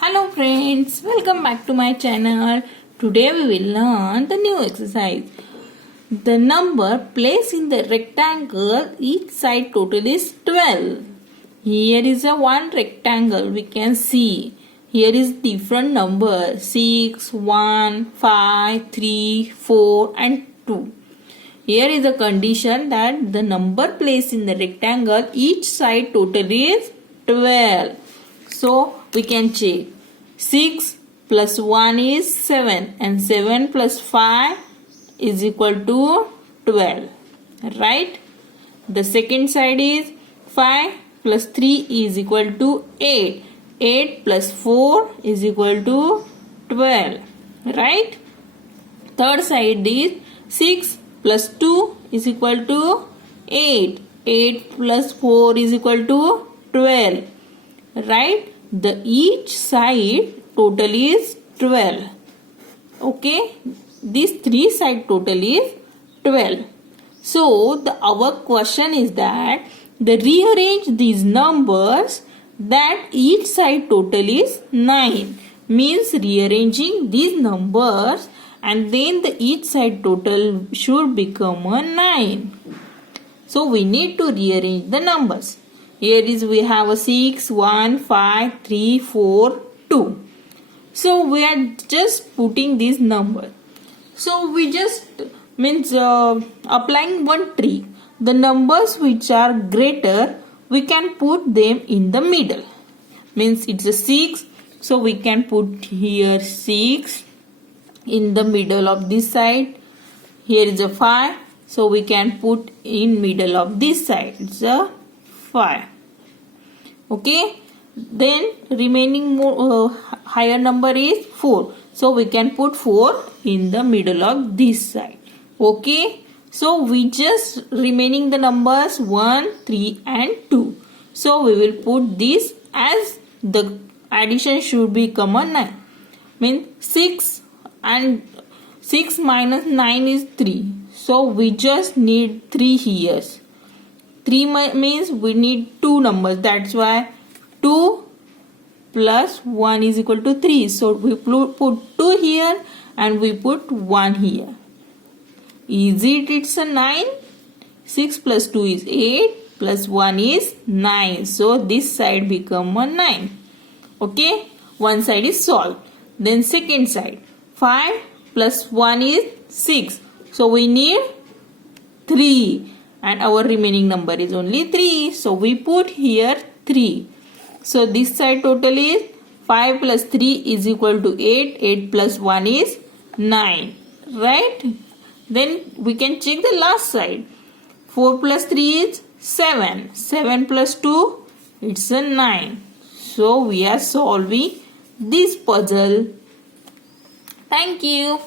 Hello friends, welcome back to my channel. Today we will learn the new exercise. The number placed in the rectangle, each side total is 12. Here is a one rectangle we can see. Here is different number 6, 1, 5, 3, 4 and 2. Here is the condition that the number placed in the rectangle, each side total is 12. So we can check. 6 plus 1 is 7 and 7 plus 5 is equal to 12. Right? The second side is 5 plus 3 is equal to 8. 8 plus 4 is equal to 12. Right? Third side is 6 plus 2 is equal to 8. 8 plus 4 is equal to 12. Right? The each side total is 12. Okay? This three side total is 12. So our question is that rearrange these numbers that each side total is 9. Means rearranging these numbers and then the each side total should become a 9. So we need to rearrange the numbers. Here is we have a 6, 1, 5, 3, 4, 2. So we are just putting this number. So we just means applying one trick. The numbers which are greater, we can put them in the middle. Means it's a 6. So we can put here 6 in the middle of this side. Here is a 5. So we can put in middle of this side. It's a 5. Okay, then remaining more higher number is 4. So we can put 4 in the middle of this side. Okay, so we just remaining the numbers 1, 3 and 2. So we will put this as the addition should become a 9. Means 6 and 6 minus 9 is 3. So we just need 3 here. 3 means we need 2 numbers. That's why 2 plus 1 is equal to 3. So we put 2 here and we put 1 here. Is it? It's a 9. 6 plus 2 is 8 plus 1 is 9. So this side become a 9. Okay. One side is solved. Then second side. 5 plus 1 is 6. So we need 3. And our remaining number is only 3. So we put here 3. So this side total is 5 plus 3 is equal to 8. 8 plus 1 is 9. Right? Then we can check the last side. 4 plus 3 is 7. 7 plus 2 it's a 9. So we are solving this puzzle. Thank you.